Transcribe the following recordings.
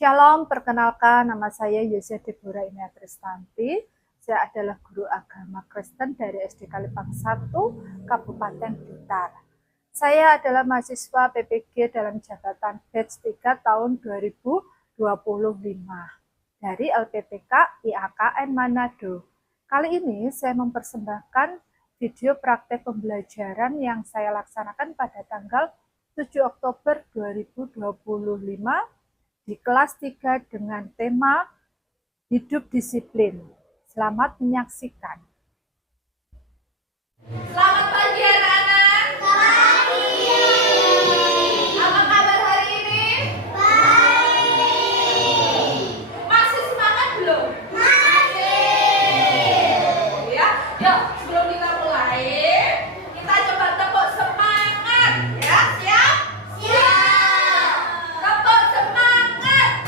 Shalom, perkenalkan nama saya Yosia Deborah Inia Kristanti. Saya adalah guru agama Kristen dari SD Kalipang 1, Kabupaten Blitar. Saya adalah mahasiswa PPG dalam jabatan batch 3 tahun 2025 dari LPPK IAKN Manado. Kali ini saya mempersembahkan video praktek pembelajaran yang saya laksanakan pada tanggal 7 Oktober 2025 di kelas 3 dengan tema hidup disiplin. Selamat menyaksikan. Selamat pagi anak-anak. Pagi. Apa kabar hari ini? Baik. Masih semangat belum? Masih. Ya. Yuk, sebelum kita mulai, kita coba tepuk semangat. Ya, siap? Siap. Tepuk semangat.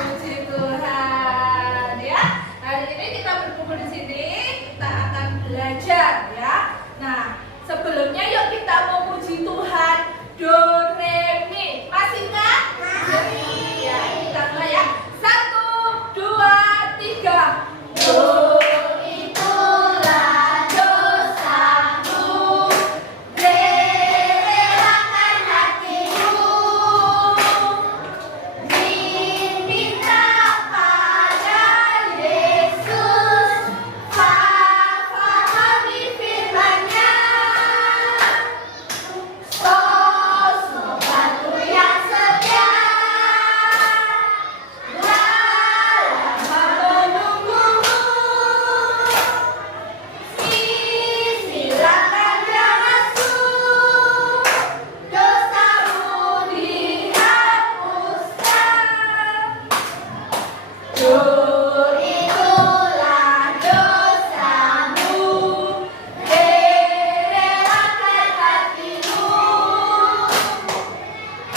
Puji Tuhan ya. Hari ini kita berkumpul di sini, kita akan belajar ya. Nah, sebelumnya yuk kita memuji Tuhan. Do, re, mi. Masih ingat? Masih. Ya, kita mulai ya. 1, 2, 3. Do. Itulah dosamu, relakan hatimu, diminta pada Yesus, fahami firman-Nya, sosok batu yang setia, silakan dia masuk, dosamu dihapuskan. Itulah dosamu, relakan hatimu,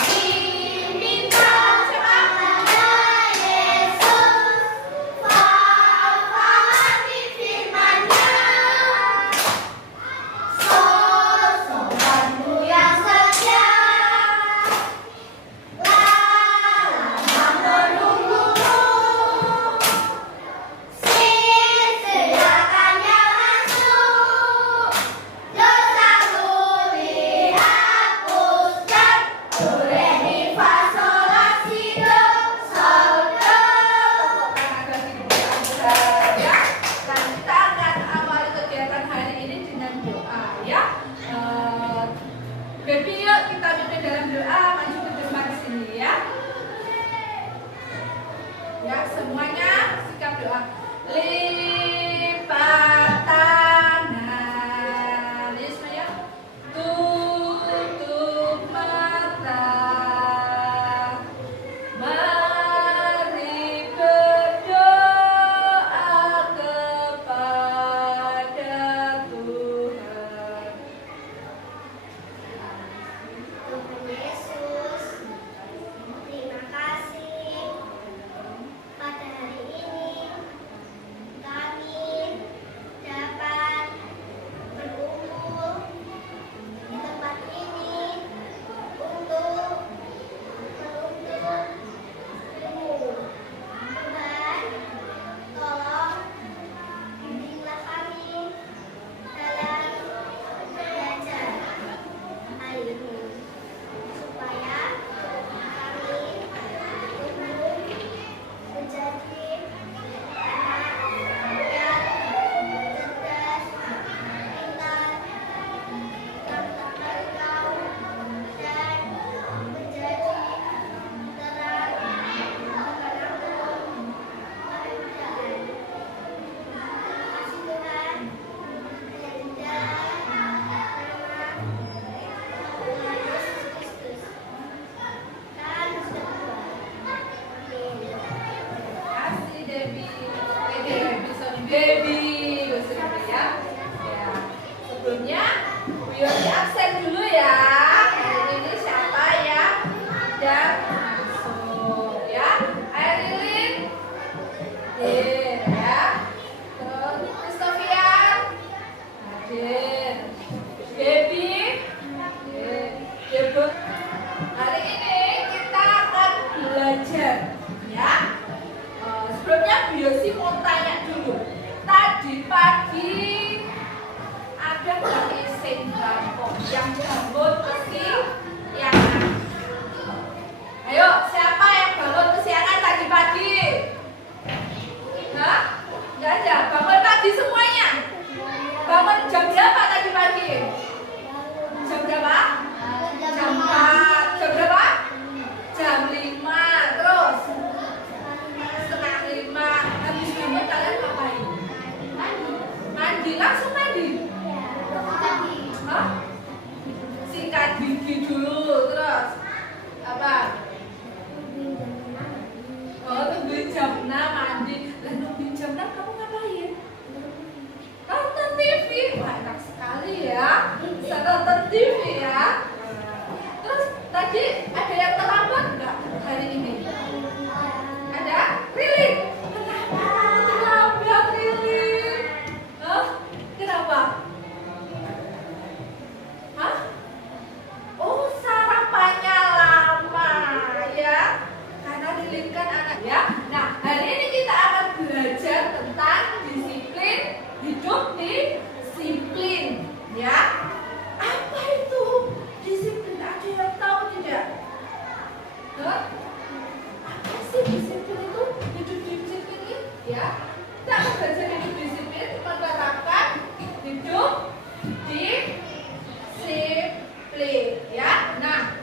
diminta pada Yesus, fahami firman-Nya, sosok batu yang setia, lama menunggumu, silakan dia masuk, dosamu dihapuskan. Do, re, mi, fa, sol, la, si, do, sol, do. Ya. Dan kita akan awali kegiatan hari ini dengan doa ya. Baby, yuk kita pimpin dalam doa, maju ke depan sini ya. Ya, semuanya sikap doa. Lipat tangan. Ini semuanya. Tutup mata. Mari berdoa kepada Tuhan. Tuhan Yesus, terima kasih pada hari ini kami dapat berkumpul di tempat ini untuk menuntut ilmu. Tuhan, tolong bimbinglah kami dalam belajar hari ini, supaya kami tumbuh menjadi anak yang cerdas, pintar, yang terkenal, dan menjadi terang kemenangan pekerjaan. Terima kasih Tuhan. Hanya di dalam nama Tuhan Yesus Kristus kami sudah berdoa. Amin. Kasih Debbie. Debbie, sorry Debbie. Bahasa Indonesia ya. Sebelumnya Wiyosi absen dulu ya. Hari ini siapa yang tidak masuk ya? Airin, ya. Terus Kristofian hadir. pagi ada nggak sing gampang yang bangun kesiangan? Ayo, siapa yang bangun kesiangan tadi pagi? Hah? Nggak ada. Bangun pagi semuanya. Bangun jam berapa tadi pagi? Jam berapa? Jam 4. Jam berapa? Jam 5. Terus setengah 5. Habis bangun kalian ngapain? Mandi. Langsung mandi? Hah? Sikat gigi dulu. Terus apa? Oh, tungguin jam 6 mandi. Lah nungguin jam 6 kamu ngapain? Nonton TV. Wah, enak sekali ya. Bisa nonton TV ya. Terus tadi ada yang terlambat enggak hari ini? Ada? Lilin. Kenapa terlambat Lilin? Hah? Kenapa? Hah? Oh, sarapannya lama ya. Karena Lilin kan anak ya. Nah, hari ini kita akan belajar tentang disiplin hidup disiplin ya. Apa itu disiplin? Ada yang tahu tidak? Hah? Apa sih disiplin itu? Hidup disiplin ini ya. Kita akan belajar hidup disiplin, menerapkan hidup disiplin ya. Nah,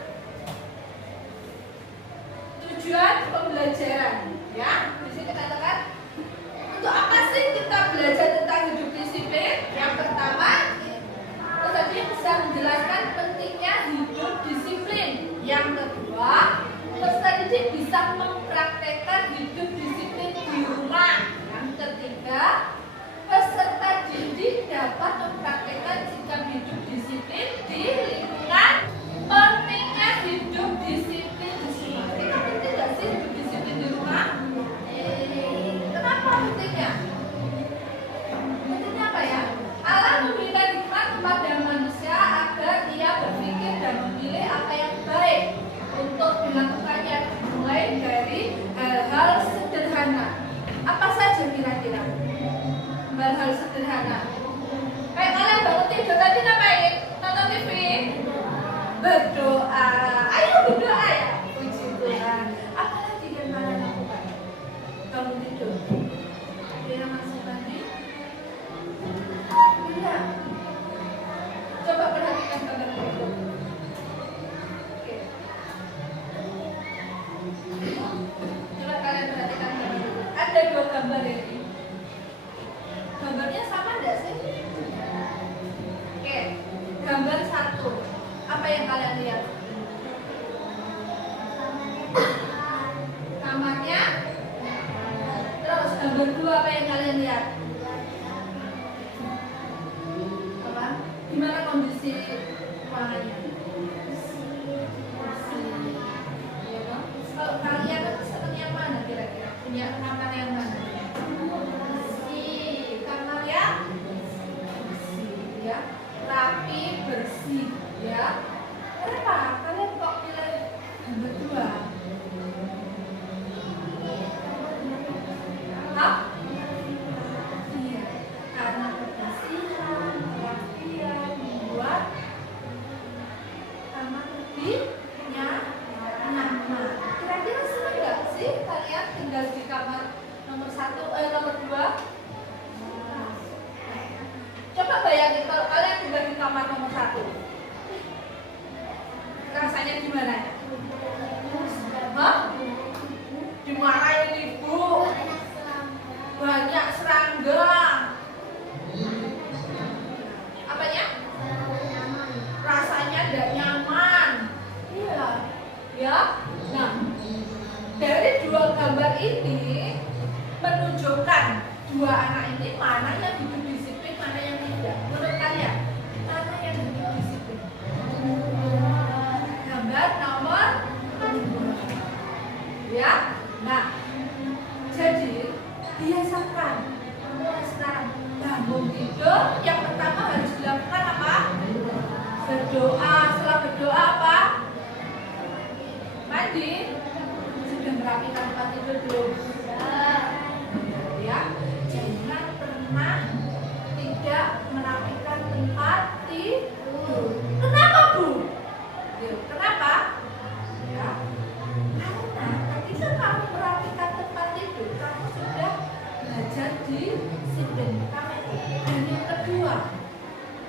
tujuan pembelajaran ya. Di sini katakan untuk apa sih kita belajar tentang hidup disiplin? Yang pertama, tadi bisa menjelaskan pentingnya hidup disiplin. Yang kedua, peserta didik bisa mempraktekkan hidup disiplin di rumah. Yang ketiga, peserta didik dapat mempraktekkan sikap hidup disiplin di lingkungan. Pentingnya hidup disiplin di rumah. Kita penting nggak sih hidup disiplin di rumah? Kenapa pentingnya? Pentingnya apa ya? Allah memberikan hikmat kepada manusia agar ia berpikir dan memilih apa yang baik untuk dilakukannya, mulai dari hal-hal sederhana. Apa saja kira-kira hal-hal sederhana? Kayak kalian bangun tidur tadi ngapain? Nonton TV? Berdoa. Ayo berdoa ya. Puji Tuhan. Apa lagi yang kalian lakukan? Bangun tidur. Ada yang masukkan nih? Iya. Coba perhatikan gambar berikut. Oke. Coba kalian perhatikan gambar berikut. Ada 2 gambar ini. Gambarnya sama enggak sih? Oke. Gambar 1. Apa yang kalian lihat? Kamarnya. Terus gambar 2 apa yang kalian lihat? Apa? Gimana kondisi ruangannya? Iya kan? Kalau kalian senang yang mana kira-kira? Punya kamar yang mana? Kamar ya? Bersih ya. Rapi, bersih ya. Kenapa? Kalian kok pilih gambar 2? Hah? Iya, karena kebersihan, kerapian membuat kamar lebih nyaman. Kira-kira senang nggak sih kalian tinggal di kamar nomor 2? Coba bayangin kalau kalian tinggal di kamar nomor 1. Rasanya gimana? Hah? Dimarahin ibu. Banyak serangga. Apanya? Rasanya tidak nyaman. Iya. Ya. Nah, dari 2 gambar ini menunjukkan 2 anak ini mana yang hidup disiplin, mana yang tidak. Menurut kalian, mana yang hidup disiplin? Gambar nomor 2. Ya. Nah, jadi biasakan mulai sekarang bangun tidur yang pertama harus dilakukan apa? Berdoa. Setelah berdoa apa? Mandi. Sudah merapikan tempat tidur belum? Ya, jangan pernah belajar disiplin. Dan yang kedua,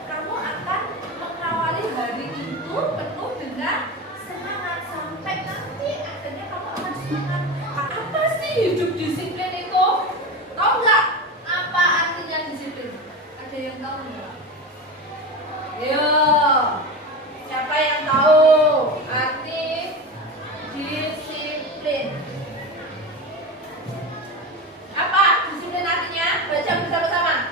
kamu akan mengawali hari itu penuh dengan semangat sampai nanti akhirnya kamu akan semangat. Apa sih hidup disiplin itu? Tahu nggak apa artinya disiplin? Ada yang tahu nggak? Yo, siapa yang tahu arti disiplin? Apa disiplin artinya? Baca bersama-sama.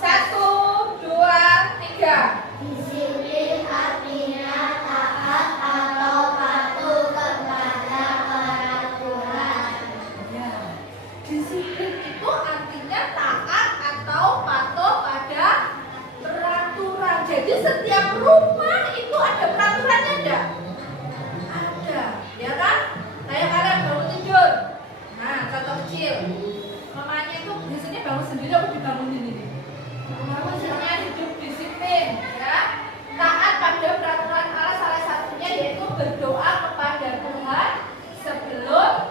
1, 2, 3. Disiplin artinya taat atau patuh kepada orang Tuhan. Ya, disiplin itu artinya taat atau patuh pada peraturan. Jadi setiap rumah itu ada peraturannya enggak? Ada, ya kan? Kayak kalian bangun tidur. Nah, contoh kecil. Mamanya itu biasanya bangun sendiri aku dibangunin ini. Kamu sebenarnya hidup disiplin, ya. Taat pada peraturan Allah salah satunya yaitu berdoa kepada Tuhan sebelum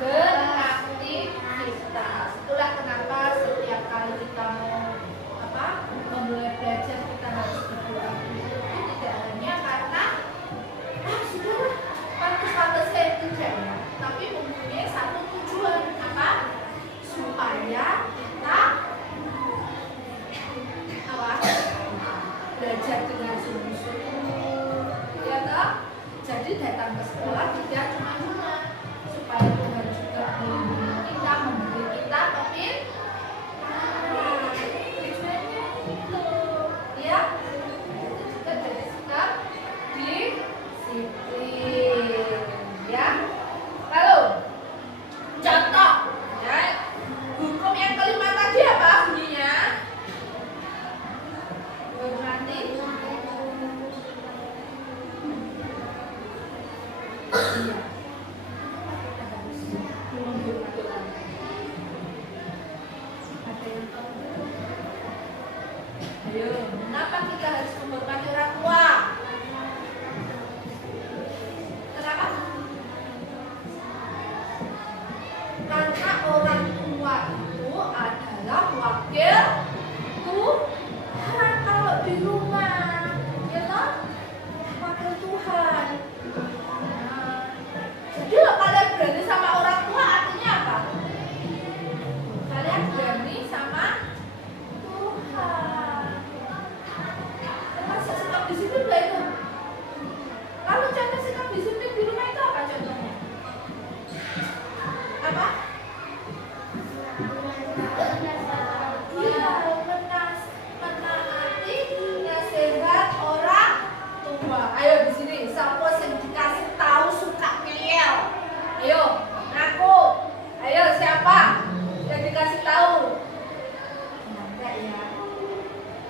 beraktivitas. Itulah kenapa setiap kali kita mau memulai belajar kita harus berdoa. Itu tidak hanya karena sudah pantas-pantas saya tidak ya, tapi mempunyai satu tujuan apa? Supaya kita belajar dengan sungguh-sungguh, ya toh? Jadi datang ke sekolah tidak cuma-cuma, supaya Tuhan juga melindungi kita, memberi kita tujuannya itu, ya. Itu juga dari sikap disiplin, ya. Lalu contoh, ya, hukum yang kelima tadi apa bunyinya? Berarti ayo, kenapa kita harus menghormati orang tua? Kenapa? Karena orang tua itu adalah wakil Tuhan kalau di rumah, ya toh? Wakil Tuhan. Nah, jadi kalau kalian berani sama orang tua artinya apa? Kalian berani sama Tuhan. Termasuk sikap disiplin gak itu? Kalau contoh sikap disiplin di rumah itu apa contohnya? Apa? Iya, menaati nasihat orang tua. Ayo di sini, siapa yang dikasih tahu suka ngeyel? Ayo, ngaku. Ayo siapa yang dikasih tahu? Enggak ya.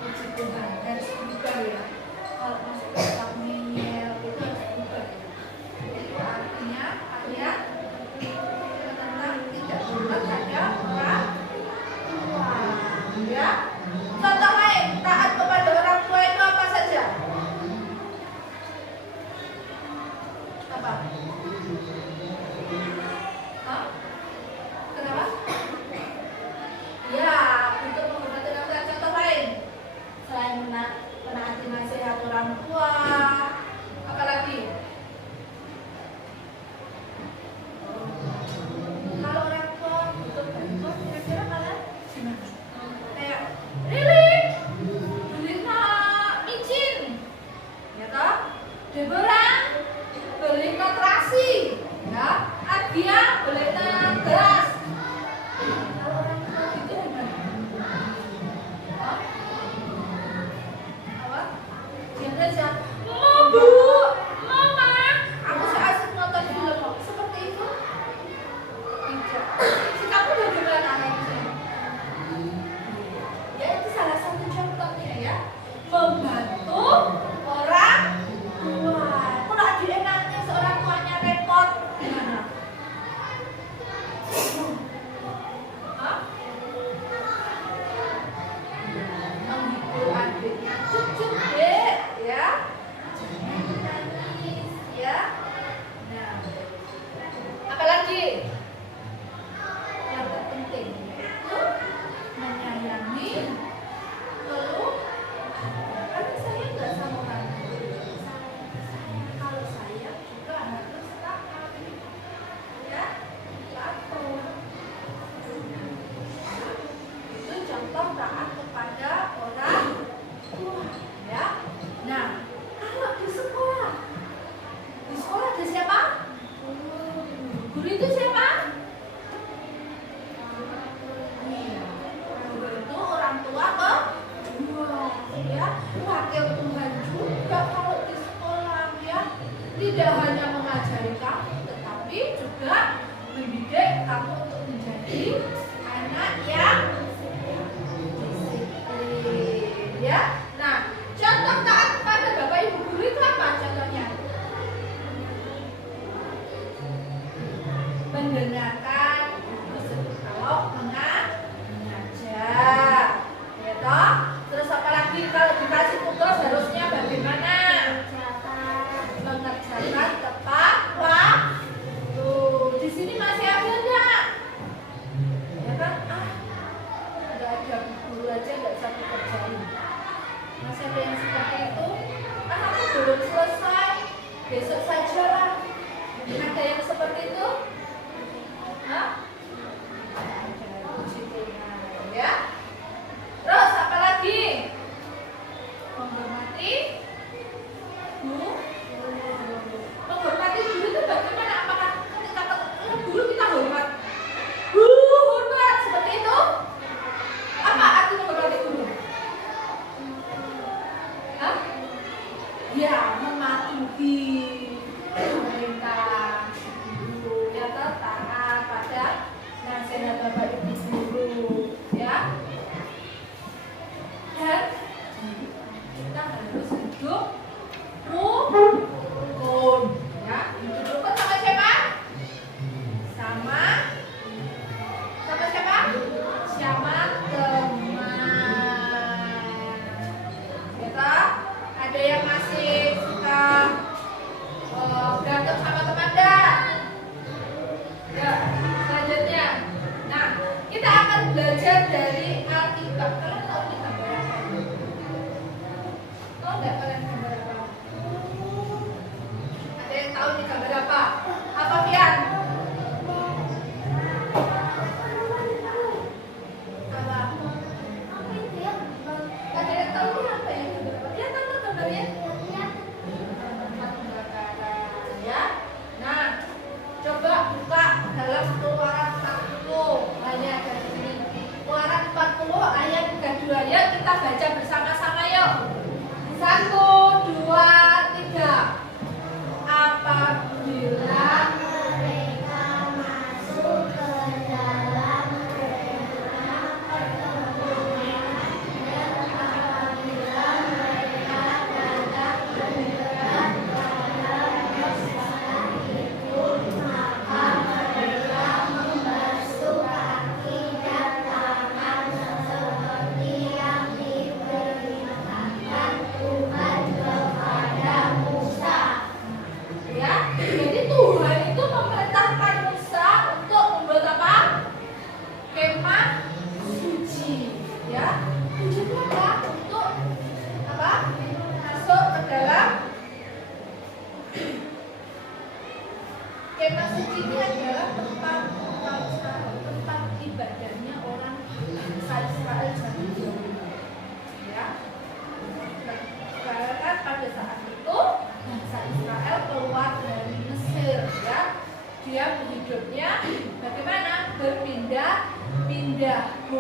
Puji Tuhan, harus berubah ya. Kalau masih tetap ngeyel itu harus berubah ya. Itu artinya kalian tentang tidak hormat pada orang tua, ya. Contoh lain, taat kepada orang tua itu apa saja? Apa? Hah? Kenapa? Ya, untuk menghormati orang tua. Contoh lain, selain menaati nasihat orang tua,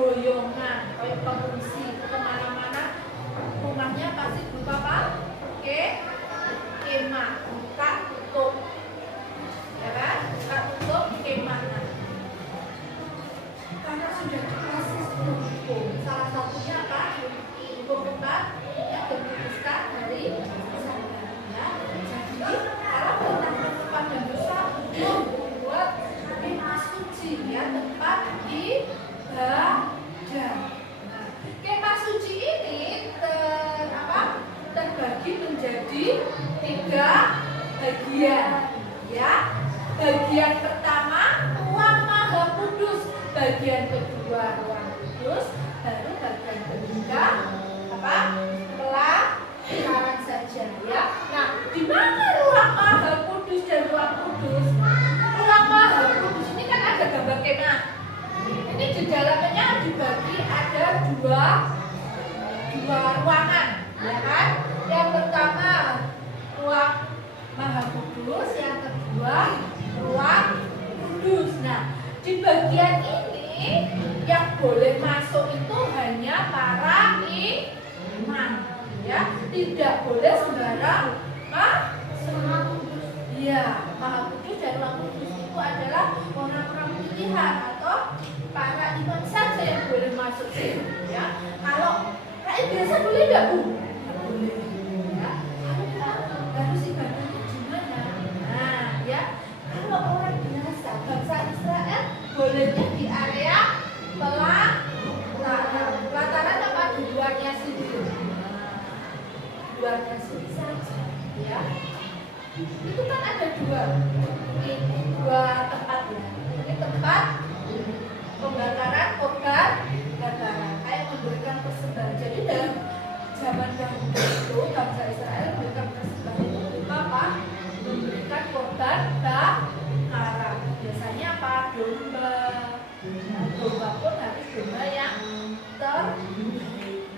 boyongan, kayak pengungsi kemana-mana, rumahnya pasti berupa apa? Kemah, buka tutup, ya kan? Buka tutup kemah. Karena sudah dikasih hukum, salah satunya apa? Hukum keempat yang diputuskan dari ya. Jadi kalau kita melakukan dan dosa, membuat kemah suci ya, tempat ibadah. Nah, kemah suci ini terbagi menjadi 3 bagian ya. Bagian pertama ruang maha kudus, bagian kedua ruang kudus, baru bagian ketiga apa? Pelataran saja ya. Nah, di mana ruang maha kudus dan ruang kudus? Ruang maha kudus ini kan ada gambar kemah. Ini di dalamnya dibagi ada dua ruangan, ya kan? Yang pertama ruang maha kudus, yang kedua ruang kudus. Nah, di bagian ini yang boleh masuk itu hanya para imam, ya, tidak boleh sembarang iya, maha kudus dan ruang kudus itu adalah orang-orang pilihan atau para imam saja yang boleh masuk sini, ya. Kalau rakyat biasa boleh nggak, Bu? Boleh, ya. Harus ibadahnya gimana? Nah, ya. Kalau orang biasa bangsa Israel bolehnya di area pelataran apa di luarnya sendiri. Luarnya sendiri saja, ya. Itu kan ada dua tempat ya. Ini tempat pembakaran korban bakaran, kayak memberikan persembahan. Jadi dalam zaman dahulu itu bangsa Israel memberikan persembahan itu berupa apa? Memberikan korban bakaran. Biasanya apa? Domba. Domba pun harus domba yang terbaik.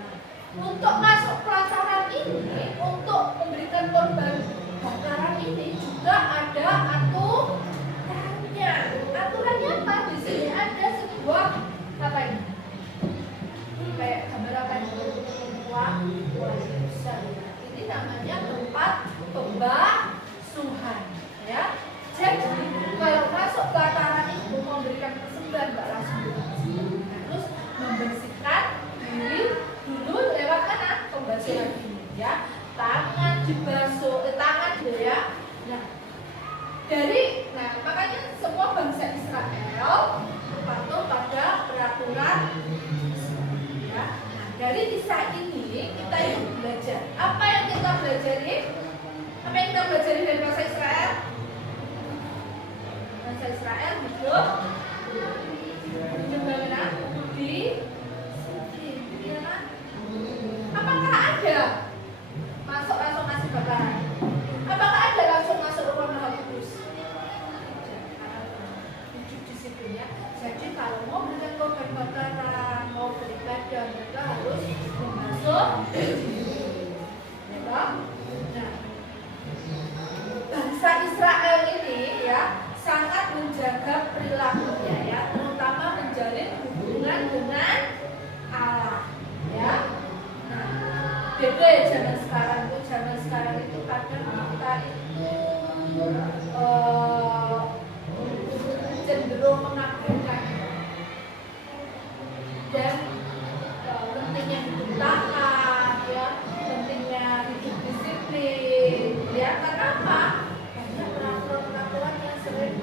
Untuk masuk pelataran ini, untuk memberikan korban bakaran ini juga ada aturannya. Aturannya apa? Di sini ada sebuah apa ini? Kayak gambar apa ini? Uang besar. Ini namanya tempat pembasuhan, ya. Jadi kalau masuk pelataran itu memberikan persembahan nggak langsung harus membersihkan diri dulu lewat mana? Pembasuhan ini, ya. Tangan dibasuh, tangan ya. Nah, makanya semua bangsa Israel patuh pada peraturan ya. Nah, dari kisah ini kita yuk belajar. Apa yang kita pelajari? Apa yang kita pelajari dari bangsa Israel? Bangsa Israel hidup bagaimana? Di mana? Apakah ada masuk langsung masuk bakaran? Apakah ada langsung masuk rumah maha kudus? Hidup disiplinnya. Jadi kalau mau berikan korban bakaran, mau beribadah, mereka harus masuk. Ya, nah, bangsa Israel ini ya sangat menjaga perilakunya ya, terutama menjalin hubungan dengan Allah ya. Beda ya zaman sekarang itu kadang kita itu cenderung mengabaikan dan pentingnya hidup taat ya, pentingnya hidup disiplin ya. Karena apa? Banyak peraturan yang sering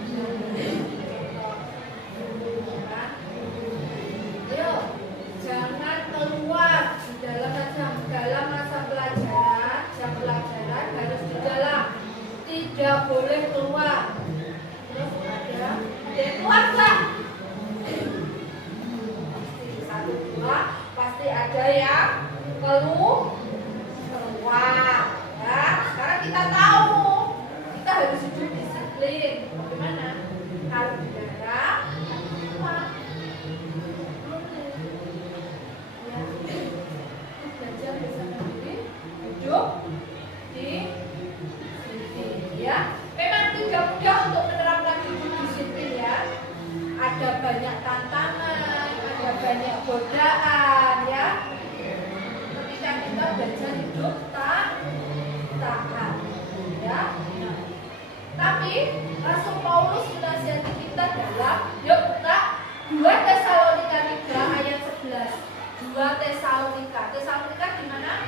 jangan keluar dalam masa pelajaran, jam pelajaran harus di dalam, tidak boleh keluar. Terus ada yang keluar nggak? Pasti satu dua, pasti ada yang keluar. Ya, sekarang kita tahu kita harus hidup disiplin. Bagaimana? Kalau di daerah keluar. Belajar bersama diri, hidup di sini ya. Memang tidak mudah untuk menerapkan hidup disiplin ya. Ada banyak tantangan, ada banyak godaan ya. Ketika kita belajar hidup taat ya. Nah, tapi Rasul Paulus menasihati kita dalam yuk buka 2 Tesalonika 3 ayat 11. 2 Tesalonika di mana?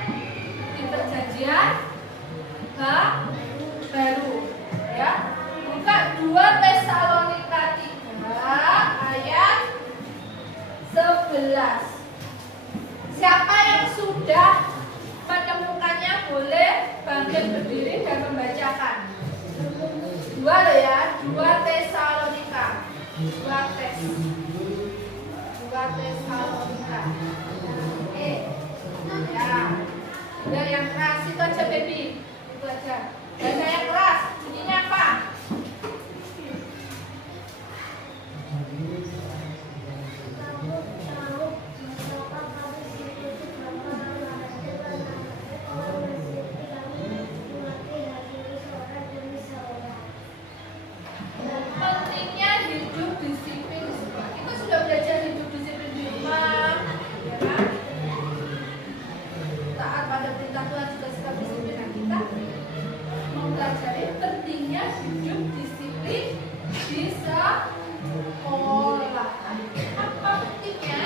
Di perjanjian baru ya. Buka 2 Tesalonika 3 ayat 11. Siapa yang sudah menemukannya boleh bangkit berdiri dan membacakan. 2 loh ya, 2 Tesalonika. 2 Tesalonika. Oke. Ya, yang keras itu aja baby. Itu aja. Baca yang keras. Bunyinya apa? Pentingnya hidup disiplin di sekolah. Kita sudah belajar hidup disiplin di rumah, ya kan? Taat pada perintah Tuhan juga sikap disiplin. Nah, kita mempelajari pentingnya hidup disiplin di sekolah. Apa pentingnya?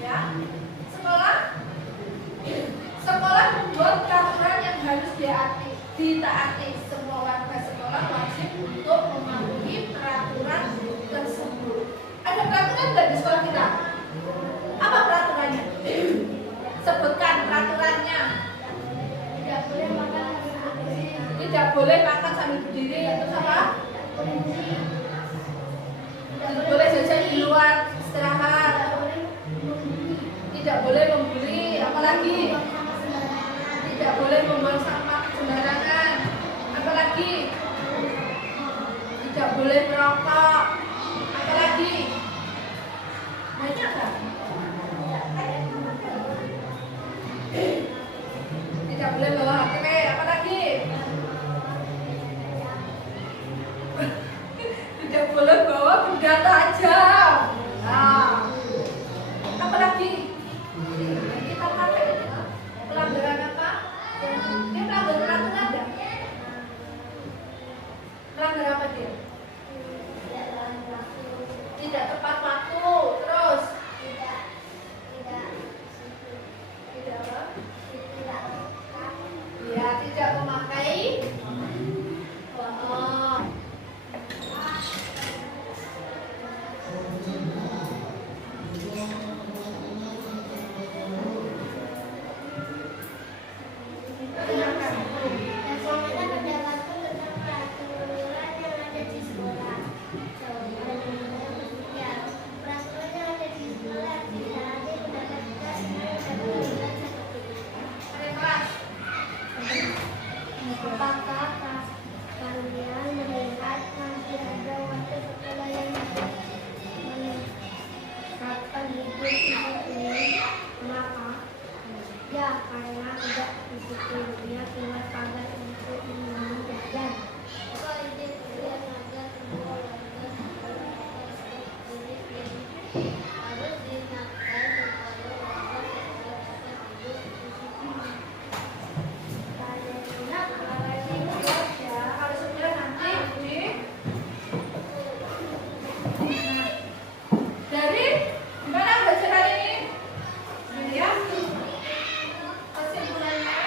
Ya, sekolah membuat peraturan yang harus ditaati. Semua warga sekolah wajib untuk mematuhi peraturan tersebut. Ada peraturan nggak di sekolah kita? Apa peraturannya? Sebutkan peraturannya. Tidak boleh makan sambil berdiri. Terus apa? Tidak boleh jajan di luar istirahat. Tidak boleh membuli. Apalagi tidak boleh membuang sampah sembarangan. Apalagi tidak boleh merokok. Apalagi banyak kan? Tidak boleh bawa HP. Apalagi tidak boleh bawa benda tajam. Nah, apalagi kita pakai pelanggaran apa? Dia melanggar peraturan enggak? Melanggar apa dia? Tidak tepat waktu. Terus tidak apa? Ya, tidak memakai Apakah kalian melihat masih ada waktu sekolah yang menerapkan hidup disiplin? Kenapa? Ya, karena tidak disiplinnya keluar pagar untuk minum jajan. Kalau ide kalian agar semua warga sekolah harus diingatkan supaya warga sekolah tetap hidup disiplin. kalau sudah nanti dari gimana belajar hari ini? Ya, kesimpulannya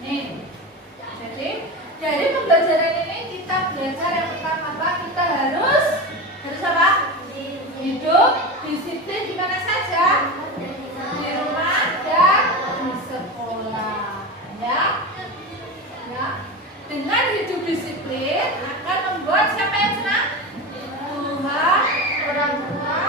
ini. Jadi dari pembelajaran ini kita belajar yang pertama apa? Kita harus apa? Hidup disiplin di mana saja, di rumah dan di sekolah. Ya. Dengan hidup disiplin akan membuat siapa yang senang? Tuhan, orang tua,